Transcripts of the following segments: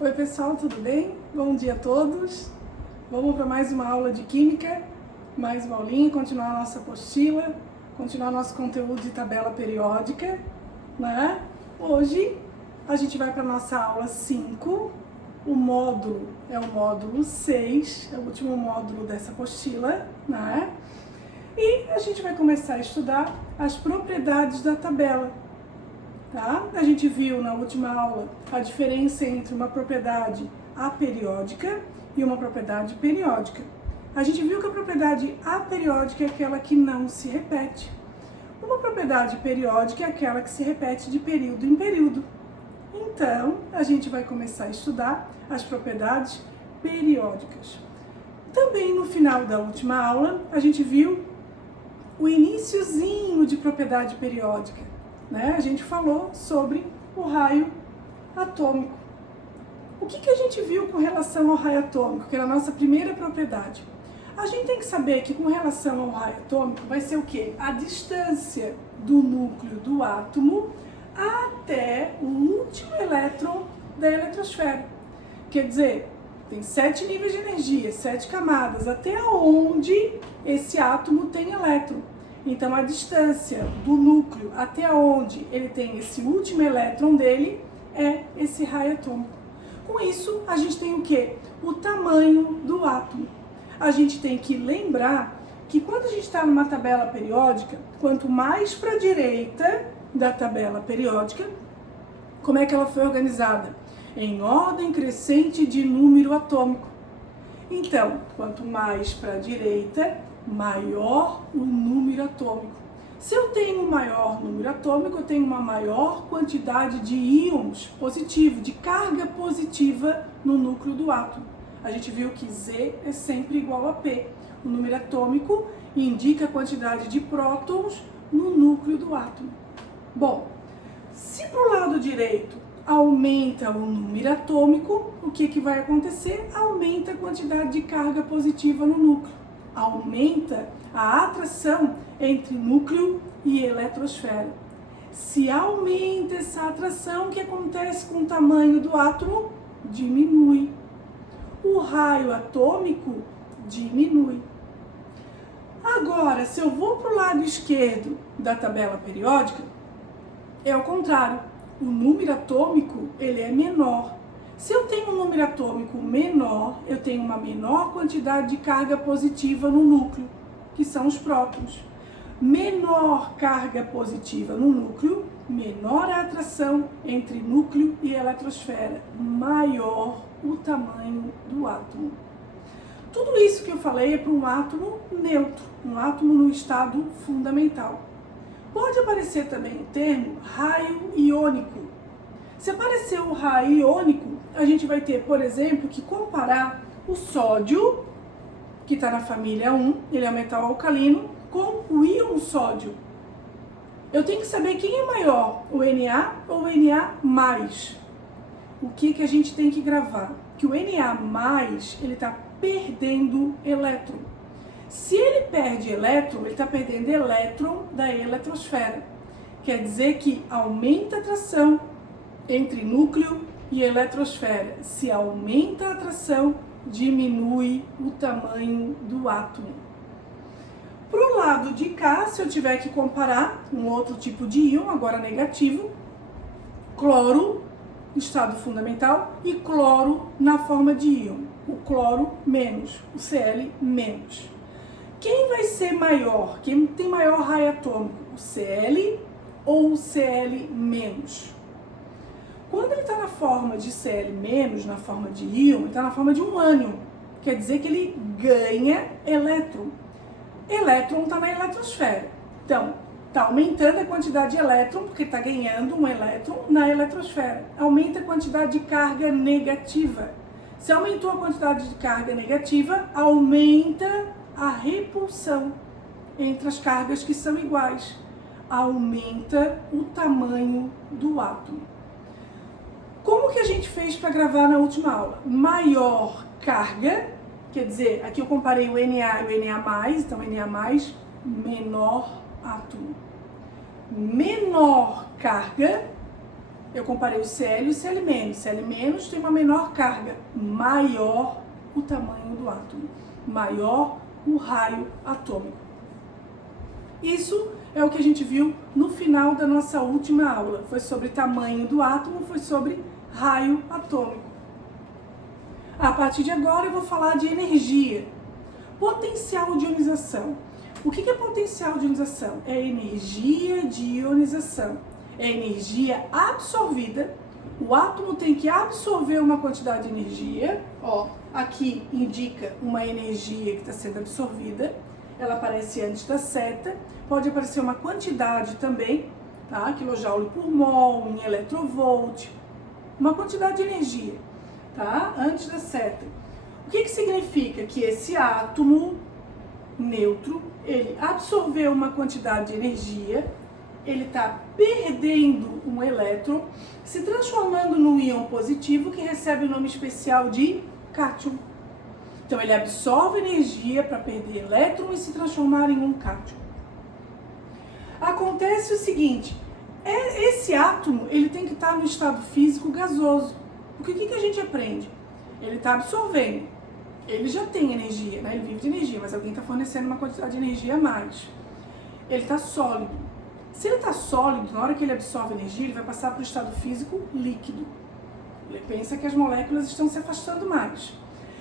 Oi pessoal, tudo bem? Bom dia a todos. Vamos para mais uma aula de Química, mais uma aulinha, continuar a nossa apostila, continuar nosso conteúdo de tabela periódica, né? Hoje a gente vai para a nossa aula 5, o módulo é o módulo 6, é o último módulo dessa apostila, né? E a gente vai começar a estudar as propriedades da tabela. Tá? A gente viu na última aula a diferença entre uma propriedade aperiódica e uma propriedade periódica. A gente viu que a propriedade aperiódica é aquela que não se repete. Uma propriedade periódica é aquela que se repete de período em período. Então, a gente vai começar a estudar as propriedades periódicas. Também no final da última aula, a gente viu o iniciozinho de propriedade periódica. Né? A gente falou sobre o raio atômico. O que a gente viu com relação ao raio atômico, que era a nossa primeira propriedade? A gente tem que saber que com relação ao raio atômico vai ser o quê? A distância do núcleo do átomo até o último elétron da eletrosfera. Quer dizer, tem 7 níveis de energia, 7 camadas, até onde esse átomo tem elétron. Então, a distância do núcleo até onde ele tem esse último elétron dele é esse raio atômico. Com isso, a gente tem o quê? O tamanho do átomo. A gente tem que lembrar que quando a gente está numa tabela periódica, quanto mais para a direita da tabela periódica, como é que ela foi organizada? Em ordem crescente de número atômico. Então, quanto mais para a direita, maior o número atômico. Se eu tenho um maior número atômico, eu tenho uma maior quantidade de íons positivos, de carga positiva no núcleo do átomo. A gente viu que Z é sempre igual a P. O número atômico indica a quantidade de prótons no núcleo do átomo. Bom, se para o lado direito aumenta o número atômico, o que vai acontecer? Aumenta a quantidade de carga positiva no núcleo. Aumenta a atração entre núcleo e eletrosfera. Se aumenta essa atração, o que acontece com o tamanho do átomo? Diminui. O raio atômico diminui. Agora, se eu vou para o lado esquerdo da tabela periódica, é o contrário. O número atômico ele é menor. Se eu tenho um número atômico menor, eu tenho uma menor quantidade de carga positiva no núcleo, que são os prótons. Menor carga positiva no núcleo, menor a atração entre núcleo e eletrosfera, maior o tamanho do átomo. Tudo isso que eu falei é para um átomo neutro, um átomo no estado fundamental. Pode aparecer também o termo raio iônico. Se aparecer o raio iônico, a gente vai ter, por exemplo, que comparar o sódio, que está na família 1, ele é um metal alcalino, com o íon sódio. Eu tenho que saber quem é maior, o Na ou o Na+. O que a gente tem que gravar? Que o Na+, ele está perdendo elétron. Se ele perde elétron, ele está perdendo elétron da eletrosfera. Quer dizer que aumenta a atração entre núcleo e eletrosfera. Se aumenta a atração, diminui o tamanho do átomo. Para o lado de cá, se eu tiver que comparar um outro tipo de íon, agora negativo, cloro, estado fundamental, e cloro na forma de íon. O cloro menos, o Cl menos. Quem vai ser maior? Quem tem maior raio atômico? O Cl ou o Cl menos? Quando ele está na forma de Cl-, na forma de íon, ele está na forma de um ânion. Quer dizer que ele ganha elétron. Elétron está na eletrosfera. Então, está aumentando a quantidade de elétron, porque está ganhando um elétron na eletrosfera. Aumenta a quantidade de carga negativa. Se aumentou a quantidade de carga negativa, aumenta a repulsão entre as cargas que são iguais. Aumenta o tamanho do átomo. Como que a gente fez para gravar na última aula? Maior carga, quer dizer, aqui eu comparei o Na e o Na+, então Na+, menor átomo. Menor carga, Eu comparei o Cl e o Cl-. Cl- tem uma menor carga, maior o tamanho do átomo, maior o raio atômico. Isso é o que a gente viu no final da nossa última aula. Foi sobre tamanho do átomo, foi sobre raio atômico. A partir de agora eu vou falar de energia. Potencial de ionização. O que é potencial de ionização? É energia de ionização. É energia absorvida. O átomo tem que absorver uma quantidade de energia. Ó, aqui indica uma energia que está sendo absorvida. Ela aparece antes da seta. Pode aparecer uma quantidade também, tá? Quilojoule por mol, em eletrovolt. Uma quantidade de energia, tá? Antes da seta. O que significa? Que esse átomo neutro, ele absorveu uma quantidade de energia, ele está perdendo um elétron, se transformando num íon positivo que recebe o nome especial de cátion. Então ele absorve energia para perder elétron e se transformar em um cátion. Acontece o seguinte, esse átomo ele tem que estar no estado físico gasoso. Porque o que a gente aprende? Ele está absorvendo, ele já tem energia, né? Ele vive de energia, mas alguém está fornecendo uma quantidade de energia a mais. Ele está sólido. Se ele está sólido, na hora que ele absorve energia, ele vai passar para o estado físico líquido. Ele pensa que as moléculas estão se afastando mais.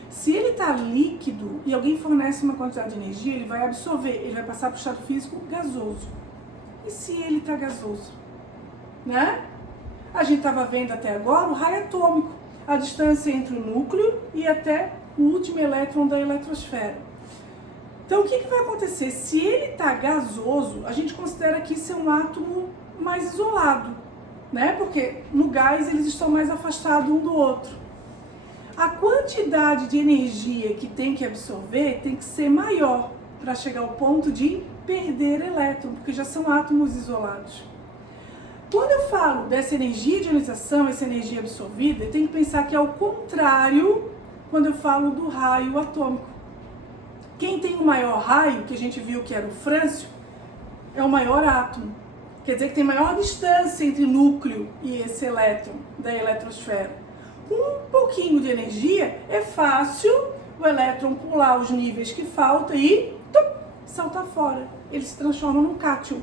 Se ele está líquido e alguém fornece uma quantidade de energia, ele vai absorver, ele vai passar para o estado físico gasoso. E se ele está gasoso? Né? A gente estava vendo até agora o raio atômico, a distância entre o núcleo e até o último elétron da eletrosfera. Então, o que vai acontecer? Se ele está gasoso, a gente considera que isso é um átomo mais isolado, né? Porque no gás eles estão mais afastados um do outro. A quantidade de energia que tem que absorver tem que ser maior para chegar ao ponto de perder elétron, porque já são átomos isolados. Quando eu falo dessa energia de ionização, essa energia absorvida, eu tenho que pensar que é o contrário quando eu falo do raio atômico. Quem tem o maior raio, que a gente viu que era o frâncio, é o maior átomo. Quer dizer que tem maior distância entre o núcleo e esse elétron da eletrosfera. Com um pouquinho de energia, é fácil o elétron pular os níveis que falta e saltar fora. Ele se transforma num cátion.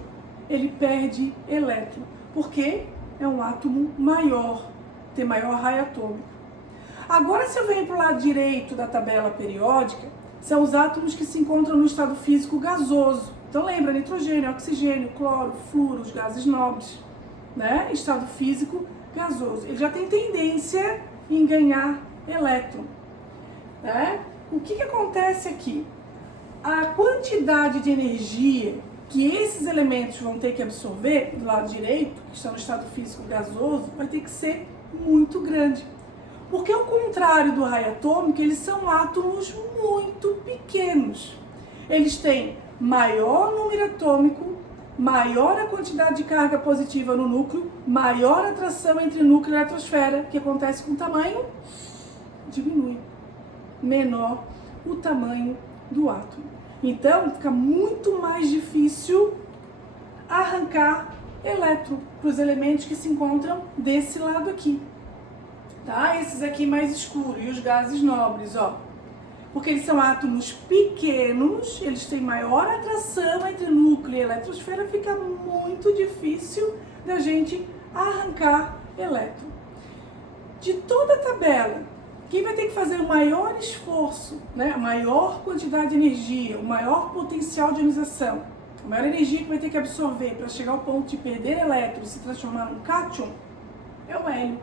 Ele perde elétron. Porque é um átomo maior, tem maior raio atômico. Agora, se eu venho para o lado direito da tabela periódica, são os átomos que se encontram no estado físico gasoso. Então lembra, nitrogênio, oxigênio, cloro, flúor, os gases nobres, né? Estado físico gasoso. Ele já tem tendência em ganhar elétron, né? O que acontece aqui? A quantidade de energia que esses elementos vão ter que absorver do lado direito, que estão no estado físico gasoso, vai ter que ser muito grande. Porque ao contrário do raio atômico, eles são átomos muito pequenos. Eles têm maior número atômico, maior a quantidade de carga positiva no núcleo, maior atração entre núcleo e eletrosfera, que acontece com o tamanho, diminui. Menor o tamanho do átomo. Então, fica muito mais difícil arrancar elétron para os elementos que se encontram desse lado aqui. Tá? Esses aqui mais escuros e os gases nobres, ó. Porque eles são átomos pequenos, eles têm maior atração entre núcleo e eletrosfera, fica muito difícil da gente arrancar elétron. De toda a tabela, quem vai ter que fazer o maior esforço, né, a maior quantidade de energia, o maior potencial de ionização, a maior energia que vai ter que absorver para chegar ao ponto de perder elétrons e se transformar num cátion, é o hélio,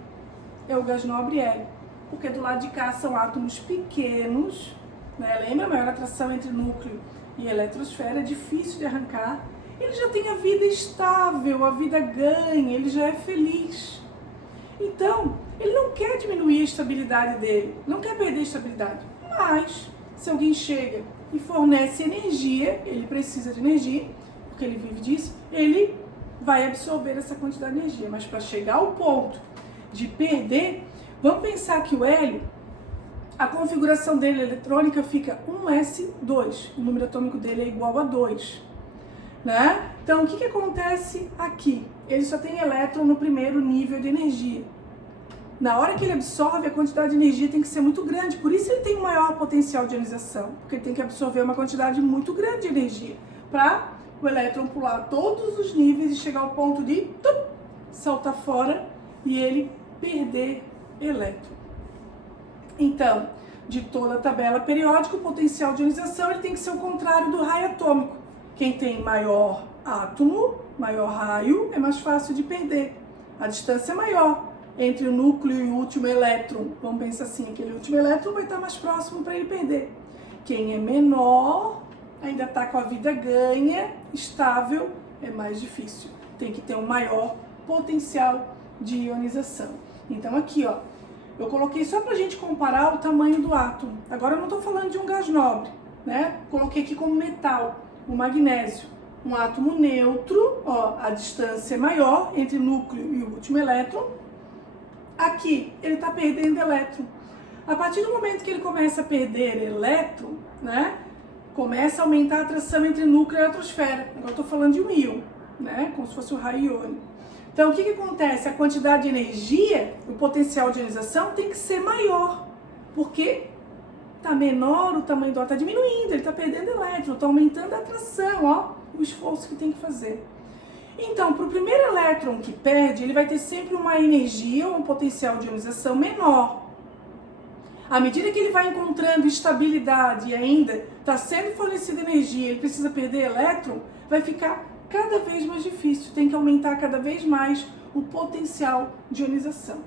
é o gás nobre hélio. Porque do lado de cá são átomos pequenos, né, lembra? A maior atração entre núcleo e eletrosfera, é difícil de arrancar. Ele já tem a vida estável, a vida ganha, ele já é feliz. Então, ele não quer diminuir a estabilidade dele, não quer perder a estabilidade. Mas, se alguém chega e fornece energia, ele precisa de energia, porque ele vive disso, ele vai absorver essa quantidade de energia. Mas para chegar ao ponto de perder, vamos pensar que o hélio, a configuração dele eletrônica fica 1s2, o número atômico dele é igual a 2. né? Então, o que acontece aqui? Ele só tem elétron no primeiro nível de energia. Na hora que ele absorve, a quantidade de energia tem que ser muito grande, por isso ele tem um maior potencial de ionização, porque ele tem que absorver uma quantidade muito grande de energia, para o elétron pular todos os níveis e chegar ao ponto de saltar fora e ele perder elétron. Então, de toda a tabela periódica, o potencial de ionização ele tem que ser o contrário do raio atômico. Quem tem maior átomo, maior raio, é mais fácil de perder. A distância é maior entre o núcleo e o último elétron. Vamos pensar assim, aquele último elétron vai estar mais próximo para ele perder. Quem é menor, ainda está com a vida ganha, estável, é mais difícil. Tem que ter um maior potencial de ionização. Então aqui, ó, eu coloquei só para a gente comparar o tamanho do átomo. Agora eu não estou falando de um gás nobre, né? Coloquei aqui como metal, o magnésio. Um átomo neutro, ó, a distância é maior entre o núcleo e o último elétron. Aqui, ele está perdendo elétron. A partir do momento que ele começa a perder elétron, né, começa a aumentar a atração entre núcleo e eletrosfera. Agora eu estou falando de um íon, né, como se fosse um raio iônico. Então, o que acontece? A quantidade de energia, o potencial de ionização tem que ser maior, porque está menor, o tamanho do átomo está diminuindo, ele está perdendo elétron, está aumentando a atração, ó, o esforço que tem que fazer. Então, para o primeiro elétron que perde, ele vai ter sempre uma energia ou um potencial de ionização menor. À medida que ele vai encontrando estabilidade e ainda está sendo fornecida energia, ele precisa perder elétron, vai ficar cada vez mais difícil, tem que aumentar cada vez mais o potencial de ionização.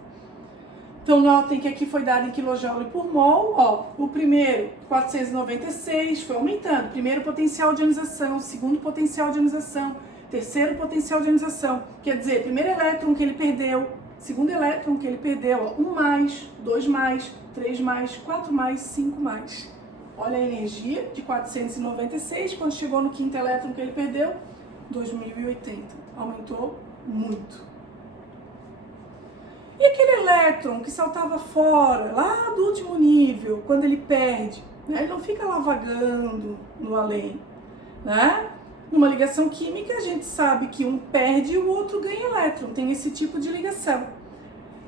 Então, notem que aqui foi dado em kJ por mol, ó, o primeiro, 496, foi aumentando. Primeiro potencial de ionização, segundo potencial de ionização, terceiro potencial de ionização. Quer dizer, primeiro elétron que ele perdeu, segundo elétron que ele perdeu, ó, 1 mais, 2 mais, 3 mais, 4 mais, 5 mais. Olha a energia de 496, quando chegou no quinto elétron que ele perdeu, 2080. Aumentou muito. E aquele elétron que saltava fora, lá do último nível, quando ele perde, né? Ele não fica lá vagando no além, né? Numa ligação química, a gente sabe que um perde e o outro ganha elétron, tem esse tipo de ligação.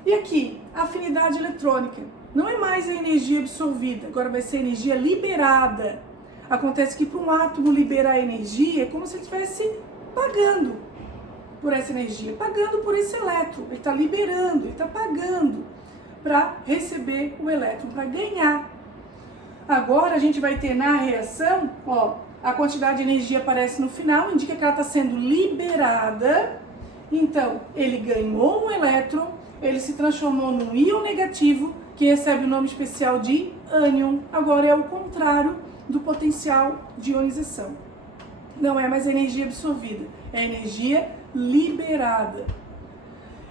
E aqui, a afinidade eletrônica, não é mais a energia absorvida, agora vai ser a energia liberada. Acontece que para um átomo liberar energia, é como se ele estivesse pagando por essa energia, pagando por esse elétron, ele está liberando, ele está pagando para receber o elétron, para ganhar. Agora a gente vai ter na reação, ó, a quantidade de energia aparece no final, indica que ela está sendo liberada, então ele ganhou um elétron, ele se transformou num íon negativo, que recebe o nome especial de ânion, agora é o contrário do potencial de ionização. Não é mais energia absorvida, é energia liberada.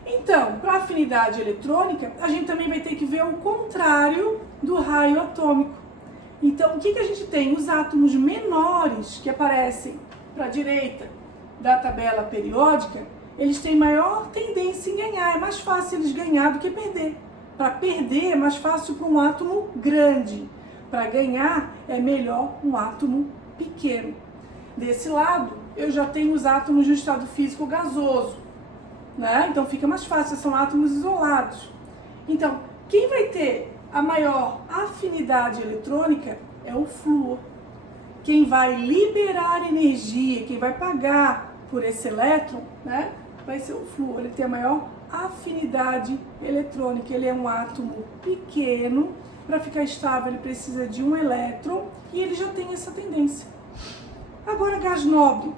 Então, para a afinidade eletrônica, a gente também vai ter que ver o contrário do raio atômico. Então, o que a gente tem? Os átomos menores que aparecem para a direita da tabela periódica, eles têm maior tendência em ganhar. É mais fácil eles ganhar do que perder. Para perder é mais fácil para um átomo grande. Para ganhar é melhor um átomo pequeno. Desse lado, eu já tenho os átomos de estado físico gasoso, né? Então fica mais fácil, são átomos isolados. Então, quem vai ter a maior afinidade eletrônica é o flúor. Quem vai liberar energia, quem vai pagar por esse elétron, né, vai ser o flúor. Ele tem a maior afinidade eletrônica, ele é um átomo pequeno, para ficar estável ele precisa de um elétron e ele já tem essa tendência. Agora, gás nobre,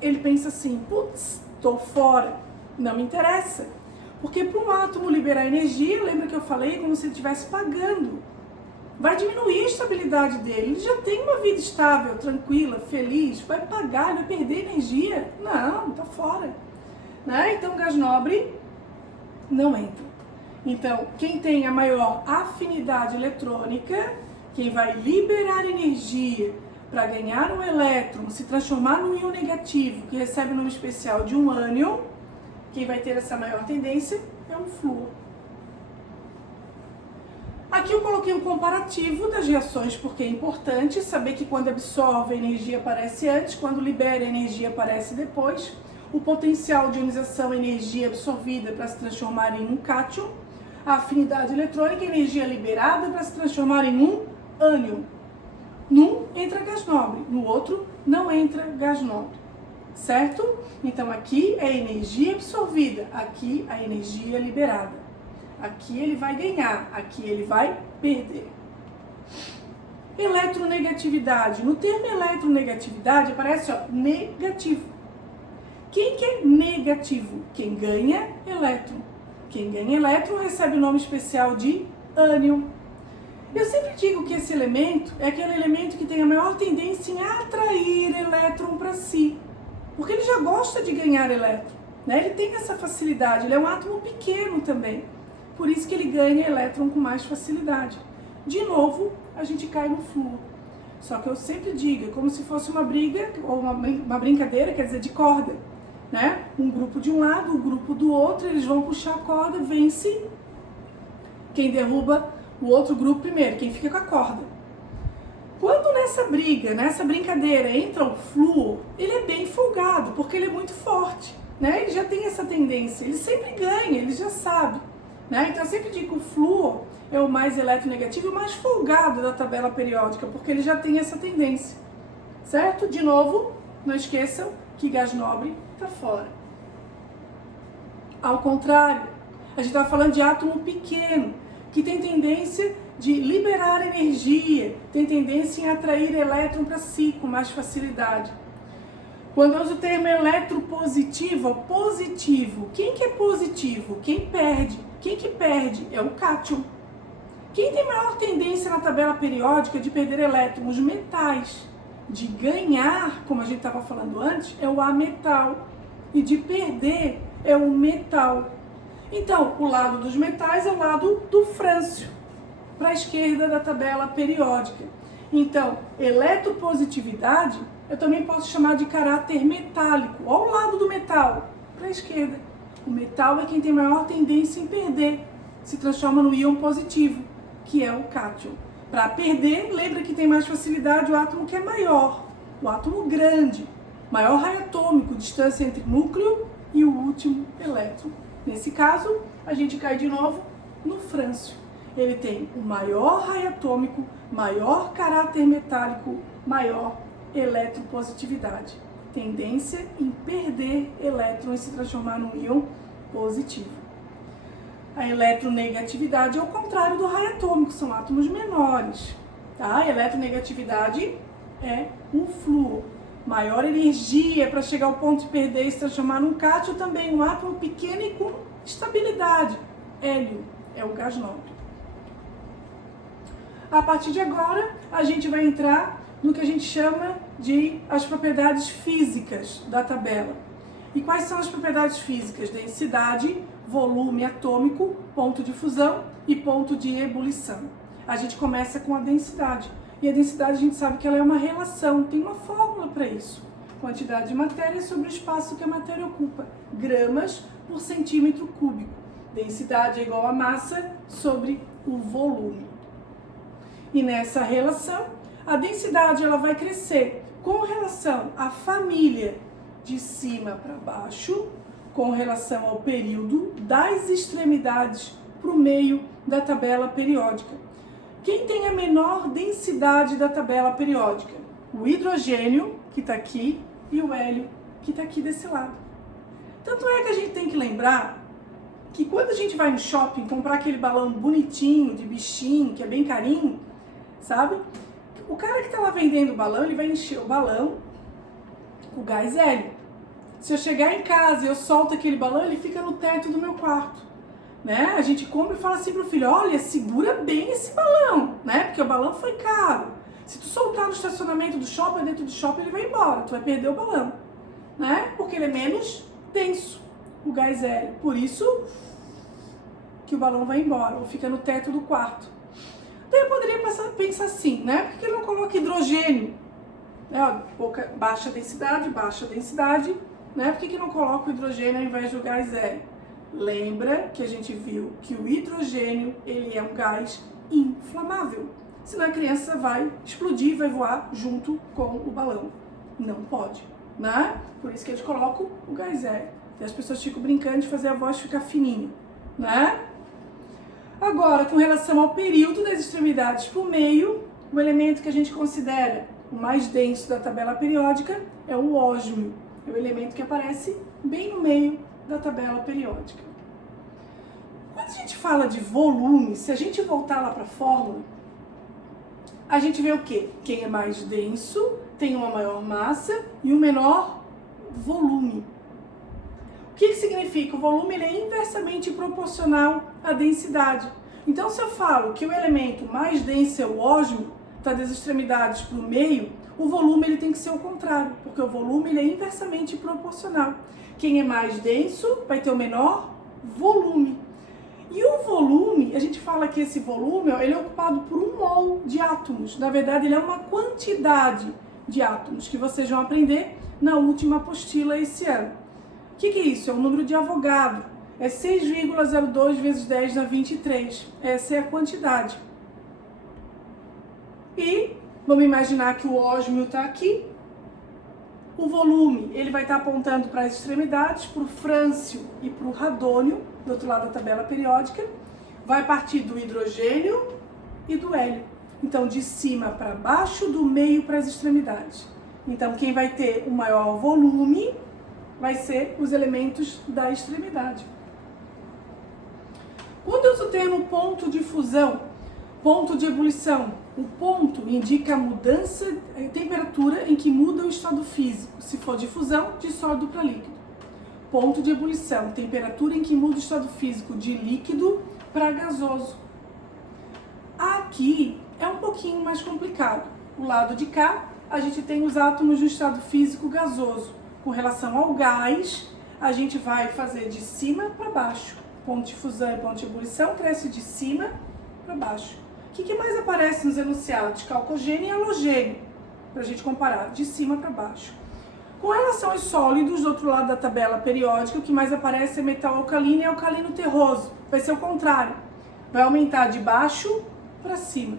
ele pensa assim, putz, estou fora, não me interessa. Porque para um átomo liberar energia, lembra que eu falei, como se ele estivesse pagando. Vai diminuir a estabilidade dele, ele já tem uma vida estável, tranquila, feliz, vai pagar, vai perder energia? Não, está fora. Né? Então, gás nobre não entra. Então, quem tem a maior afinidade eletrônica, quem vai liberar energia para ganhar um elétron, se transformar num íon negativo, que recebe o nome especial de um ânion, quem vai ter essa maior tendência é o flúor. Aqui eu coloquei um comparativo das reações, porque é importante saber que quando absorve a energia aparece antes, quando libera a energia aparece depois. O potencial de ionização, energia absorvida para se transformar em um cátion. A afinidade eletrônica, energia liberada para se transformar em um ânion. Num entra gás nobre, no outro não entra gás nobre, certo? Então aqui é a energia absorvida, aqui a energia liberada. Aqui ele vai ganhar, aqui ele vai perder. Eletronegatividade. No termo eletronegatividade aparece negativo. Quem que é negativo? Quem ganha elétron. Quem ganha elétron recebe o nome especial de ânion. Eu sempre digo que esse elemento é aquele elemento que tem a maior tendência em atrair elétron para si. Porque ele já gosta de ganhar elétron, né? Ele tem essa facilidade, ele é um átomo pequeno também. Por isso que ele ganha elétron com mais facilidade. De novo, a gente cai no flúor. Só que eu sempre digo, é como se fosse uma briga, ou uma brincadeira, quer dizer, de corda, né? Um grupo de um lado, o grupo do outro, eles vão puxar a corda, vence quem derruba o outro grupo primeiro, quem fica com a corda. Quando nessa briga, nessa brincadeira, entra o flúor, ele é bem folgado, porque ele é muito forte, né? Ele já tem essa tendência, ele sempre ganha, ele já sabe. Né? Então eu sempre digo que o flúor é o mais eletronegativo e o mais folgado da tabela periódica, porque ele já tem essa tendência, certo? De novo, não esqueçam que gás nobre está fora. Ao contrário, a gente está falando de átomo pequeno, que tem tendência de liberar energia, tem tendência em atrair elétron para si com mais facilidade. Quando eu uso o termo eletropositivo, positivo, quem que é positivo? Quem perde? Quem que perde? É o cátion. Quem tem maior tendência na tabela periódica de perder elétrons? Os metais. De ganhar, como a gente estava falando antes, é o ametal. E de perder é o metal. Então, o lado dos metais é o lado do frâncio, para a esquerda da tabela periódica. Então, eletropositividade, eu também posso chamar de caráter metálico, ao lado do metal, para a esquerda. O metal é quem tem maior tendência em perder, se transforma no íon positivo, que é o cátion. Para perder, lembra que tem mais facilidade o átomo que é maior, o átomo grande, maior raio atômico, distância entre núcleo e o último elétron. Nesse caso, a gente cai de novo no frâncio. Ele tem o maior raio atômico, maior caráter metálico, maior eletropositividade. Tendência em perder elétrons e se transformar num íon positivo. A eletronegatividade é o contrário do raio atômico, são átomos menores. Tá? A eletronegatividade é um flúor. Maior energia para chegar ao ponto de perder e se transformar num cátion, também um átomo pequeno e com estabilidade. Hélio é o gás nobre. A partir de agora, a gente vai entrar no que a gente chama de as propriedades físicas da tabela. E quais são as propriedades físicas? Densidade, volume atômico, ponto de fusão e ponto de ebulição. A gente começa com a densidade. E a densidade a gente sabe que ela é uma relação, tem uma fórmula para isso. Quantidade de matéria sobre o espaço que a matéria ocupa. Gramas por centímetro cúbico. Densidade é igual a massa sobre o volume. E nessa relação, a densidade ela vai crescer com relação à família de cima para baixo, com relação ao período das extremidades para o meio da tabela periódica. Quem tem a menor densidade da tabela periódica? O hidrogênio, que está aqui, e o hélio, que está aqui desse lado. Tanto é que a gente tem que lembrar que quando a gente vai no shopping comprar aquele balão bonitinho, de bichinho, que é bem carinho, sabe? O cara que está lá vendendo o balão, ele vai encher o balão com gás hélio. Se eu chegar em casa e eu solto aquele balão, ele fica no teto do meu quarto. Né? A gente compra e fala assim pro filho, olha, segura bem esse balão, né? Porque o balão foi caro. Se tu soltar no estacionamento do shopping, dentro do shopping, ele vai embora, tu vai perder o balão, né? Porque ele é menos denso, o gás hélio. Por isso que o balão vai embora, ou fica no teto do quarto. Então eu poderia pensar assim, né? Por que ele não coloca hidrogênio? Né? Baixa densidade, né? Por que não coloca o hidrogênio ao invés do gás hélio? Lembra que a gente viu que o hidrogênio, ele é um gás inflamável. Senão a criança vai explodir, vai voar junto com o balão. Não pode, né? Por isso que eles colocam o gás hélio. E as pessoas ficam brincando de fazer a voz ficar fininha, né? Agora, com relação ao período das extremidades para o meio, o elemento que a gente considera o mais denso da tabela periódica é o ósmio. É o elemento que aparece bem no meio da tabela periódica. Quando a gente fala de volume, se a gente voltar lá para a fórmula, a gente vê o quê? Quem é mais denso tem uma maior massa e um menor volume. O que significa? O volume ele é inversamente proporcional à densidade. Então, se eu falo que o elemento mais denso é o ósmio, está das extremidades para o meio, o volume ele tem que ser o contrário, porque o volume ele é inversamente proporcional. Quem é mais denso vai ter o menor volume. E o volume, a gente fala que esse volume ele é ocupado por 1 mol de átomos. Na verdade, ele é uma quantidade de átomos que vocês vão aprender na última apostila esse ano. O que é isso? É o número de Avogadro. É 6,02 vezes 10 na 23. Essa é a quantidade. E vamos imaginar que o ósmio está aqui. O volume ele vai estar apontando para as extremidades, para o frâncio e para o radônio, do outro lado da tabela periódica. Vai partir do hidrogênio e do hélio. Então, de cima para baixo, do meio para as extremidades. Então, quem vai ter o maior volume vai ser os elementos da extremidade. Quando eu uso o termo ponto de fusão, ponto de ebulição, o ponto indica a mudança em temperatura em que muda o estado físico. Se for de fusão, de sólido para líquido. Ponto de ebulição, temperatura em que muda o estado físico de líquido para gasoso. Aqui é um pouquinho mais complicado. O lado de cá, a gente tem os átomos do estado físico gasoso. Com relação ao gás, a gente vai fazer de cima para baixo. Ponto de fusão e ponto de ebulição cresce de cima para baixo. O que mais aparece nos enunciados? Calcogênio e halogênio, para a gente comparar, de cima para baixo. Com relação aos sólidos, do outro lado da tabela periódica, o que mais aparece é metal alcalino e alcalino terroso. Vai ser o contrário. Vai aumentar de baixo para cima.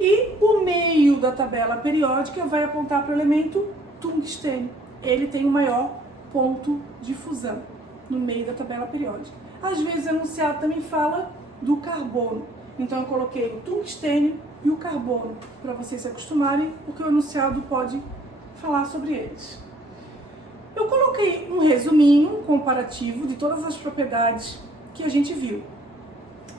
E o meio da tabela periódica vai apontar para o elemento tungstênio. Ele tem o maior ponto de fusão no meio da tabela periódica. Às vezes o enunciado também fala do carbono. Então eu coloquei o tungstênio e o carbono para vocês se acostumarem, porque o enunciado pode falar sobre eles. Eu coloquei um resuminho, um comparativo de todas as propriedades que a gente viu,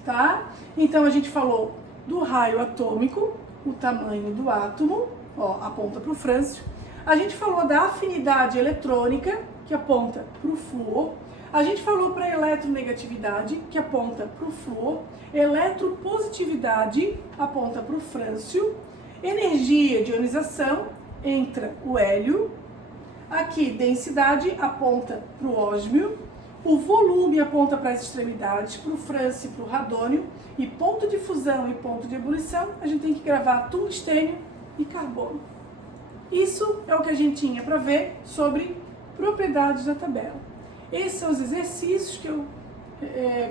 tá? Então a gente falou do raio atômico, o tamanho do átomo, ó, aponta para o frâncio. A gente falou da afinidade eletrônica, que aponta para o flúor. A gente falou para a eletronegatividade, que aponta para o flúor. Eletropositividade aponta para o frâncio. Energia de ionização entra o hélio. Aqui, densidade aponta para o ósmio. O volume aponta para as extremidades, para o frâncio e para o radônio. E ponto de fusão e ponto de ebulição, a gente tem que gravar tungstênio e carbono. Isso é o que a gente tinha para ver sobre propriedades da tabela. Esses são os exercícios que eu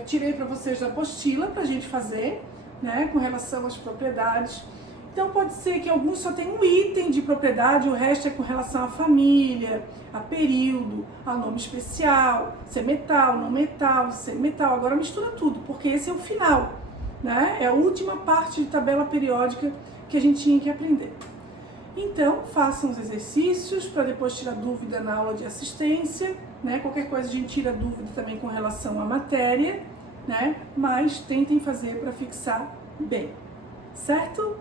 tirei para vocês da apostila para a gente fazer, né, com relação às propriedades. Então pode ser que alguns só tenham um item de propriedade, o resto é com relação à família, a período, a nome especial, se é metal, não metal, se é metal. Agora mistura tudo, porque esse é o final, né? É a última parte de tabela periódica que a gente tinha que aprender. Então, façam os exercícios para depois tirar dúvida na aula de assistência, né? Qualquer coisa a gente tira dúvida também com relação à matéria, né? Mas tentem fazer para fixar bem, certo?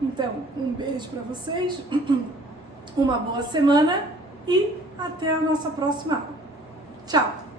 Então, um beijo para vocês, uma boa semana e até a nossa próxima aula. Tchau!